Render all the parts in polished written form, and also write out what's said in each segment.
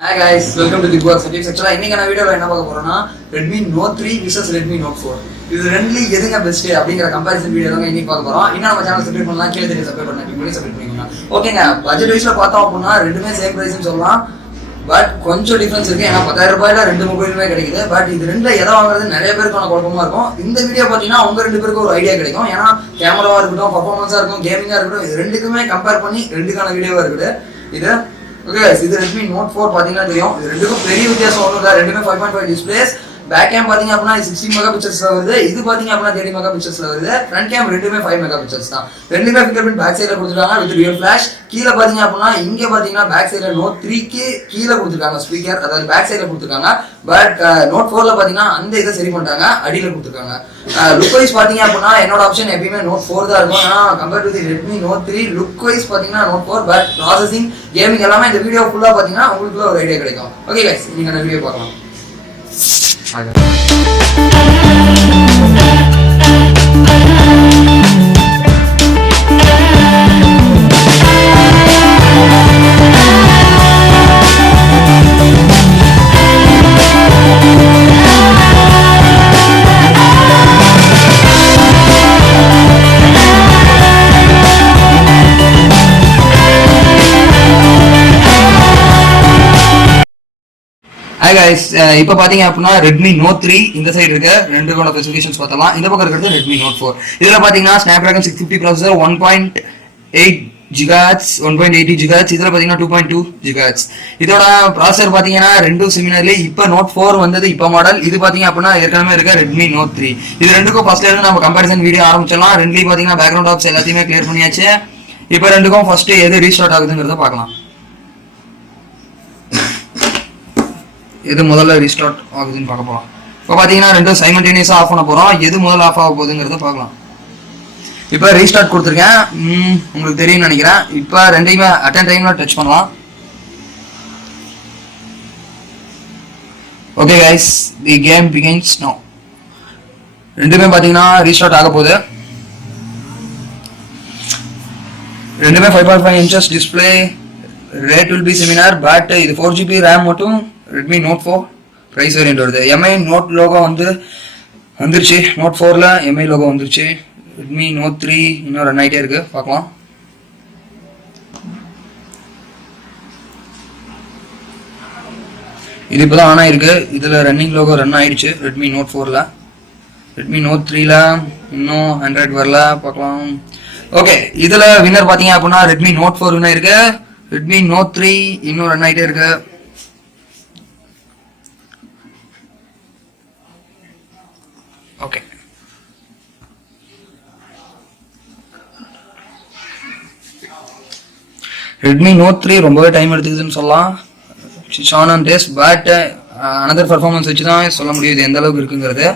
Hi guys, welcome to the Goa Subjects. Actually, இன்னைக்கான வீடியோல என்ன பார்க்க போறோம்னா Redmi Note 3 vs Redmi Note 4. இது ரெண்டுல எதுங்க பெஸ்ட் அப்படிங்கற கம்பேரிசன் வீடியோ தான் இன்னைக்கு பார்க்க போறோம். இன்னும் நம்ம சேனல் சப்ஸ்கிரைப் பண்ணலாம், கீழ தெரிய சப்ஸ்கிரைப் பண்ணி சப்ஸ்கிரைப் பண்ணிக்கோங்க. ஓகேங்க, பட்ஜெட் வைஸ்ல பார்த்தோம் அப்படினா ரெண்டுமே சேம் பிரைஸ்னு சொல்லலாம். பட் கொஞ்சம் டிஃபரன்ஸ் இருக்கு. ஏன்னா 10000 ரூபாயில ரெண்டு மொபைலுமே கிடைக்குது. பட் இது ரெண்டுல எதை வாங்குறது நிறைய பேருக்கான குழப்பமா இருக்கும். இந்த வீடியோ பார்த்தீங்கன்னா உங்க ரெண்டு பேருக்கு ஒரு ஐடியா கிடைக்கும். ஏன்னா கேமராவா இருக்கட்டும், பர்ஃபார்மன்ஸா இருக்கும், கேமிங்கா இருக்கட்டும், இது ரெண்டுக்குமே கம்பேர் பண்ணி ரெண்டுக்கான வீடியோவா இருக்குது இது. ஓகே गाइस, இது Redmi Note 4 பாத்தீங்கன்னா தெரியும். இது ரெண்டுக்கும் பெரிய வித்தியாசம் ஒண்ணும் இல்ல. ரெண்டுமே 5.5 டிஸ்ப்ளேஸ். பேக் கேம் பாத்தீங்க அப்படினா 16 மெகா பிக்சல்ஸ்ல வருது. இது பாத்தீங்க அப்படினா 30 மெகா பிக்சல்ஸ்ல வருது. ஃப்ரண்ட் கேம் ரெண்டுமே 5 மெகா பிக்சல்ஸ் தான். ரெண்டுமே ஃபிங்கர் பிரிண்ட் பேக் சைடுல கொடுத்திருக்காங்க வித் ரியல் ஃபிளாஷ். கீழ பாத்தீங்க அப்படினா இங்க பாத்தீங்கன்னா பேக் சைடுல Note 3 க்கு கீழ கொடுத்திருக்காங்க ஸ்பீக்கர், அதாவது பேக் சைடுல கொடுத்திருக்காங்க. பட் Note 4ல பாத்தீங்கன்னா அந்த இத சரி பண்ணிட்டாங்க, அடியில கொடுத்திருக்காங்க. லுக் வைஸ் பாத்தீங்க அப்படினா என்னோட ஆப்ஷன் எப்பவுமே Note 4 தான் இருக்கும். ஏன்னா compare to the Redmi Note 3 look wise பாத்தீங்கன்னா Note 4, பட் ப்ராசசிங் கேமிங் எல்லாமே இந்த வீடியோ ஃபுல்லா பாத்தீங்கன்னா உங்களுக்கு ஒரு ஐடியா கிடைக்கும். ஓகே गाइस, நீங்க அந்த வீடியோ பார்க்கலாம். Hi guys, இப்போ பாத்தீங்க அப்படினா Redmi Note 3 இந்த சைடு இருக்கு. ரெண்டுவோட ஸ்பெசிஃபிகேஷன்ஸ் பார்த்தலாம். இந்த பக்கம் இருக்கிறது Redmi Note 4. இதுல பாத்தீங்கன்னா Snapdragon 650 ப்ராசஸர், 1.8 GHz, 1.80 GHz. இதுல பாத்தீங்கன்னா 2.2 GHz. இதோட ப்ராசஸர் பாத்தீங்கன்னா ரெண்டும் சிமிலர்லி. இப்போ Note 4 வந்தது இப்போ மாடல். இது பாத்தீங்க அப்படினா ஏற்கனவே இருக்க Redmi Note 3. இது ரெண்டுக்கும் ஃபர்ஸ்ட்ல இருந்து நம்ம கம்பேரிசன் வீடியோ ஆரம்பிச்சலாம். ரெண்டுலயும் பாத்தீங்கன்னா பேக்ரவுண்ட் ஆப்ஸ் எல்லாத்தையுமே கிளியர் பண்ணியாச்சு. இப்போ ரெண்டுக்கும் ஃபர்ஸ்ட் எது ரீஸ்டார்ட் ஆகுதுங்கறத பார்க்கலாம். எது முதல்ல ரீஸ்டார்ட் ஆகுதுன்னு பார்க்க போறோம். இப்போ பாத்தீங்கன்னா ரெண்டும் சைமல்டேனியஸா ஆஃப் பண்ண போறோம். எது முதல்ல ஆஃப் ஆக போகுதுங்கிறத பார்க்கலாம். இப்போ ரீஸ்டார்ட் கொடுத்துருக்கேன், உங்களுக்கு தெரியும்னு நினைக்கிறேன். இப்போ ரெண்டையுமே அட் டைம்ல டச் பண்ணலாம். Okay guys, the game begins நவ. ரெண்டுமே பாத்தீங்கன்னா ரீஸ்டார்ட் ஆக போகுது. ரெண்டுமே 5.5 inches display. Rate will be similar, but இது 4GB RAM மட்டும் Redmi Note 4 பிரைஸ் வேரியன்ட் வருது. MI Note லோகோ வந்துருச்சு. Note 4ல MI லோகோ வந்துருச்சு. Redmi Note 3 இன்னும் ரன் ஆயிட்டே இருக்கு, பார்க்கலாம். இது இப்பதான் ஆன் ஆயிருக்கு. இதுல ரன்னிங் லோகோ ரன் ஆயிடுச்சு Redmi Note 4ல. Redmi Note 3ல இன்னும் 100 வரல, பார்க்கலாம். ஓகே, இதுல வின்னர் பாத்தீங்க அப்படின்னா Redmi Note 4 வின்னர் இருக்கு. Redmi Note 3 இன்னும் ரன் ஆயிட்டே இருக்கு. ஓகே, Redmi Note 3 ரொம்பவே டைம் எடுத்துக்குதுன்னு சொல்லலாம். Shown on days, but another performance வச்சு தான் சொல்ல முடியுது எந்த அளவுக்கு இருக்குங்கிறது.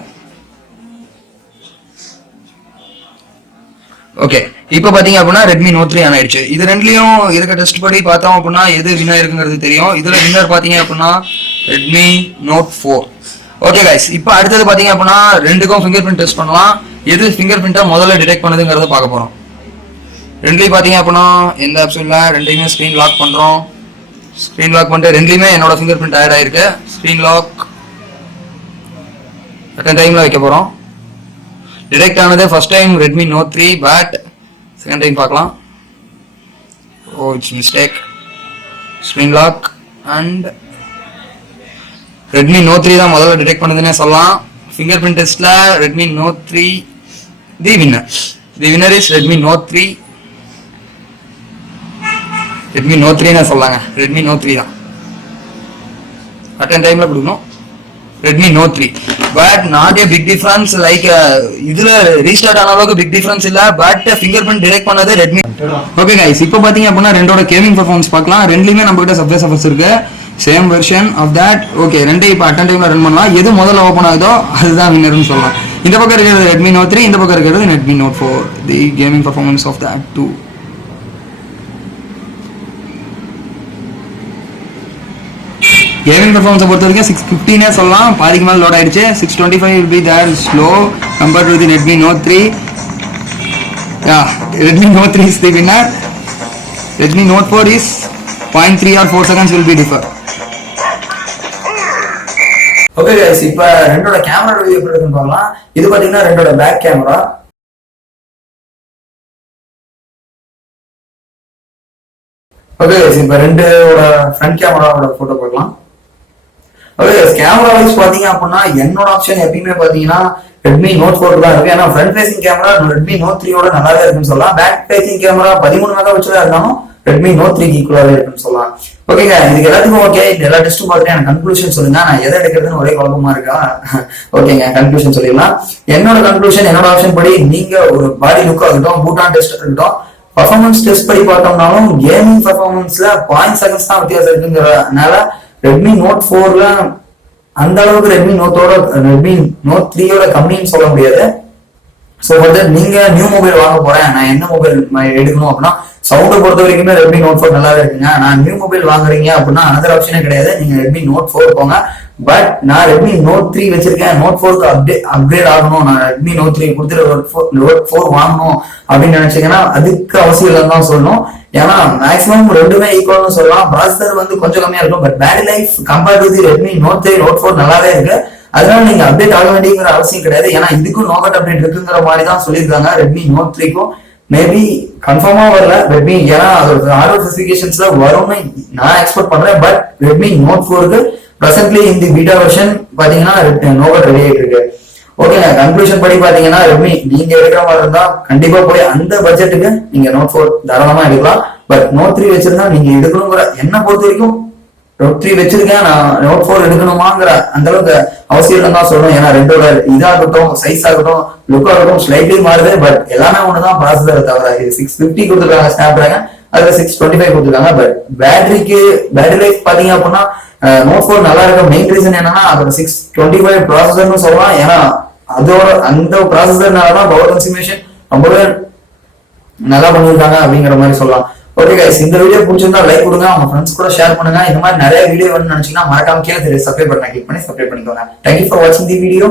ஓகே, இப்போ பாத்தீங்க அப்படின்னா Redmi Note 3 ஆன் ஆயிடுச்சு. இது ரெண்டுலயும் இருக்க டெஸ்ட் படி பார்த்தோம் அப்படின்னா எது வின்னர் இருக்குங்கிறது தெரியும். இதுல வின்னர் பாத்தீங்க அப்படின்னா Redmi Note 4. ஓகே கைஸ், இப்போ அடுத்தது பாத்தீங்க அப்படின்னா ரெண்டுக்கும் ஃபிங்கர் பிரிண்ட் டெஸ்ட் பண்ணலாம். எது ஃபிங்கர் பிரிண்டா முதல்ல டிடெக்ட் பண்ணுதுங்கிறத பார்க்க போறோம். ரெண்டுலயும் பாத்தீங்க அப்படின்னா எந்த ஆப்ஷன் இல்ல, ரெண்டையுமே ஸ்கிரீன் லாக் பண்றோம். ஸ்கிரீன் லாக் பண்ணிட்டு ரெண்டுலயுமே என்னோட ஃபிங்கர் பிரிண்ட் ஆட் ஆயிருக்கு. ஸ்கிரீன் லாக் செகண்ட் டைம்ல வைக்க போறோம். டிடெக்ட் ஆனது first time Redmi Note 3, but second time பார்க்கலாம். Oh, it's mistake. Screen lock and Redmi Note 3 தான் முதல்ல டிடெக்ட் பண்ணுதுன்னே சொல்லலாம். ஃபிங்கர் பிரிண்ட் டெஸ்ட்ல Redmi Note 3 the winner. The winner is Redmi Note 3. Redmi Note 3 சொல்லாங்க. Redmi Note 3 தான் அட்டன் டைம்ல கொடுக்கணும். Redmi Note 3, but not a big difference. Like இதுல ரீஸ்டார்ட் ஆன அளவுக்கு பிக் டிஃபரன்ஸ் இல்ல, பட் ஃபிங்கர் பிரிண்ட் டிடெக்ட் பண்ணது Redmi. ஓகே கைஸ், இப்போ பாத்தீங்க அப்படின்னா ரெண்டோட கேமிங் பெர்ஃபார்மன்ஸ் பார்க்கலாம். ரெண்டுலயுமே நம்ம கிட்ட சப்வே சர்ஃபேஸ் இருக்கு, same version of that. Okay, ரெண்டையும் இப்போ அட்டன் டைம்ல ரன் பண்ணலாம். எது முதல்ல ஓப்பன் ஆகுதோ அதுதான் வின்னர்னு சொல்லலாம். இந்த பக்கம் இருக்கிறது Redmi Note 3, இந்த பக்கம் இருக்கிறது Redmi Note 4. The gaming performance of that two. Gaming பெர்ஃபார்மன்ஸை பொறுத்த வரைக்கும் 650 சொல்லலாம். பாதிக்கு மேலே லோட் ஆயிடுச்சு. 625 will be there slow compared to the Redmi Note 3. Yeah, Redmi Note 3 is the winner. Redmi Note 4 is 0.3 or 4 seconds will be differ. Okay guys, இப்போ ரெண்டோட camera review எப்படி இருக்குன்னு பார்க்கலாம். இது பாத்தீங்கன்னா ரெண்டோட பேக் கேமரா. ஓகே கைஸ், இப்போ ரெண்டோட ஃப்ரண்ட் கேமராவோட போட்டோ பார்க்கலாம். ஓகே கைஸ், கேமரா வைஸ் பாத்தீங்க அப்படின்னா என்னோட ஆப்ஷன் எப்பயுமே பாத்தீங்கன்னா ரெட்மி நோட் 4 தான் இருக்கு. ஏன்னா front facing camera Redmi Note 3 ஓட நல்லாவே இருக்குன்னு சொல்லலாம். பேக் ஃபேசிங் கேமரா 13 மெகா பிக்சலா இருந்தாலும் ரெட்மி நோட் 3 ஈக்குவலாவே இருக்குன்னு சொல்லலாம். ஓகேங்க, இதுக்கு எல்லாத்துக்கும் ஓகே. இந்த எல்லா டெஸ்ட்டும் பார்த்துட்டு எனக்கு கன்க்ளூஷன் சொல்லுங்க. நான் எதை எடுக்கிறதுன்னு ஒரே குழப்பமா இருக்கா? ஓகேங்க, கன்க்ளூஷன் சொல்லிடலாம். என்னோட கன்க்ளூஷன், என்னோட ஆப்ஷன் படி நீங்க ஒரு பாடி லுக் ஆகட்டும், பூட்டான் டெஸ்ட் இருக்கட்டும், பர்ஃபார்மன்ஸ் டெஸ்ட் படி பார்த்தோம்னாலும் கேமிங் பர்ஃபார்மன்ஸ்ல 0.7 செகண்ட்ஸ் தான் வித்தியாசம் இருக்குங்கிறனால ரெட்மி நோட் 4ல அந்த அளவுக்கு ரெட்மி நோட் 3யோட கம்மின்னு சொல்ல முடியாது. ஸோ வந்து நீங்க நியூ மொபைல் வாங்க போறேன், நான் என்ன மொபைல் எடுக்கணும் அப்படின்னா சவுண்டை பொறுத்த வரைக்குமே ரெட்மி நோட் 4 நல்லா இருக்குங்க. நான் நியூ மொபைல் வாங்குறீங்க அப்படின்னா அனதர் ஆப்ஷனே கிடையாது, நீங்க ரெட்மி நோட் 4 போங்க. பட் நான் ரெட்மி நோட் 3 வச்சிருக்கேன், நோட் 4க்கு அப்கிரேட் ஆகணும், நான் ரெட்மி நோட் 3 கொடுத்துட்டு நோட் 4 வாங்கணும் அப்படின்னு நினைச்சீங்கன்னா அதுக்கு அவசியம் இல்லைன்னு தான் சொல்லணும். ஏன்னா மேக்ஸிமம் ரெண்டுமே ஈக்குவல்னு சொல்லலாம். ப்ராசஸர் வந்து கொஞ்சம் கம்மியா இருக்கும், but battery life compared to Redmi Note 3 Note 4 நல்லாவே இருக்கு. அதனால நீங்க அப்டேட் ஆக வேண்டியங்கிற அவசியம் கிடையாது. ஏன்னா இதுக்கும் நோகட் அப்டேட் இருக்குங்கிற மாதிரி தான் சொல்லியிருக்காங்க. ரெட்மி நோட் 3க்கும் மேபி கன்ஃபார்மா வரல ரெட்மி, ஏன்னா அதோட ஹார்ட்வேர் ஸ்பெசிஃபிகேஷன்ஸ்ல வரும்னு நான் எக்ஸ்பெக்ட் பண்றேன். பட் ரெட்மி நோட் 4க்கு பிரசன்ட்லி இந்த பீட்டா வெர்ஷன் பாத்தீங்கன்னா நோகட் ரெடி ஆயிட்டு இருக்கு. ஓகே, கன்க்ளூஷன் படி பாத்தீங்கன்னா ரெட்மி நீங்க எடுக்கிற மாதிரி இருந்தா கண்டிப்பா போய் அந்த பட்ஜெட்டுக்கு நீங்க நோட் 4 தாராளமா எடுக்கலாம். பட் நோட் 3 வச்சிருந்தா நீங்க எடுக்கணுங்கிற என்ன பொறுத்த வரைக்கும் நோட் 3 வச்சிருக்கேன், நான் நோட் 4 எடுக்கணுமாங்கிற அந்த அளவுக்கு அவசியம் இல்லைன்னு தான் சொல்லணும். ஏன்னா ரெண்டோட இதாகட்டும், சைஸ் ஆகட்டும், லுக் ஆகட்டும் ஸ்லைட்லி மாறுது. பட் எல்லாமே ஒண்ணுதான், ப்ராசஸரை தவிர. இது 650 கொடுத்துருக்காங்க ஸ்னாப் டிராகன், அதுல 625 கொடுத்துருக்காங்க. பட் பேட்டரி லைஃப் பாத்தீங்க அப்படின்னா நோட் 4 நல்லா இருக்க மெயின் ரீசன் என்னன்னா அதோட 625 ப்ராசஸர்னு சொல்லலாம். ஏன்னா அதோட அந்த ப்ராசஸர்னாலதான் பவர் கன்சூமேஷன் ரொம்பவே நல்லா பண்ணிருக்காங்க அப்படிங்கிற மாதிரி சொல்லலாம். ஓகே கைஸ், இந்த வீடியோ பிடிச்சிருந்தா லைக் கொடுங்க, உங்க ஃப்ரெண்ட்ஸ் கூட ஷேர் பண்ணுங்க. இந்த மாதிரி நிறைய வீடியோ வேணும்னு நினைச்சீங்கன்னா மறக்காம கீழே சப்ஸ்கிரைப் பட்டனை கிளிக் பண்ணி சப்ஸ்கிரைப் பண்ணிக்கோங்க. தேங்க்யூ ஃபார் வாட்சிங் தி வீடியோ.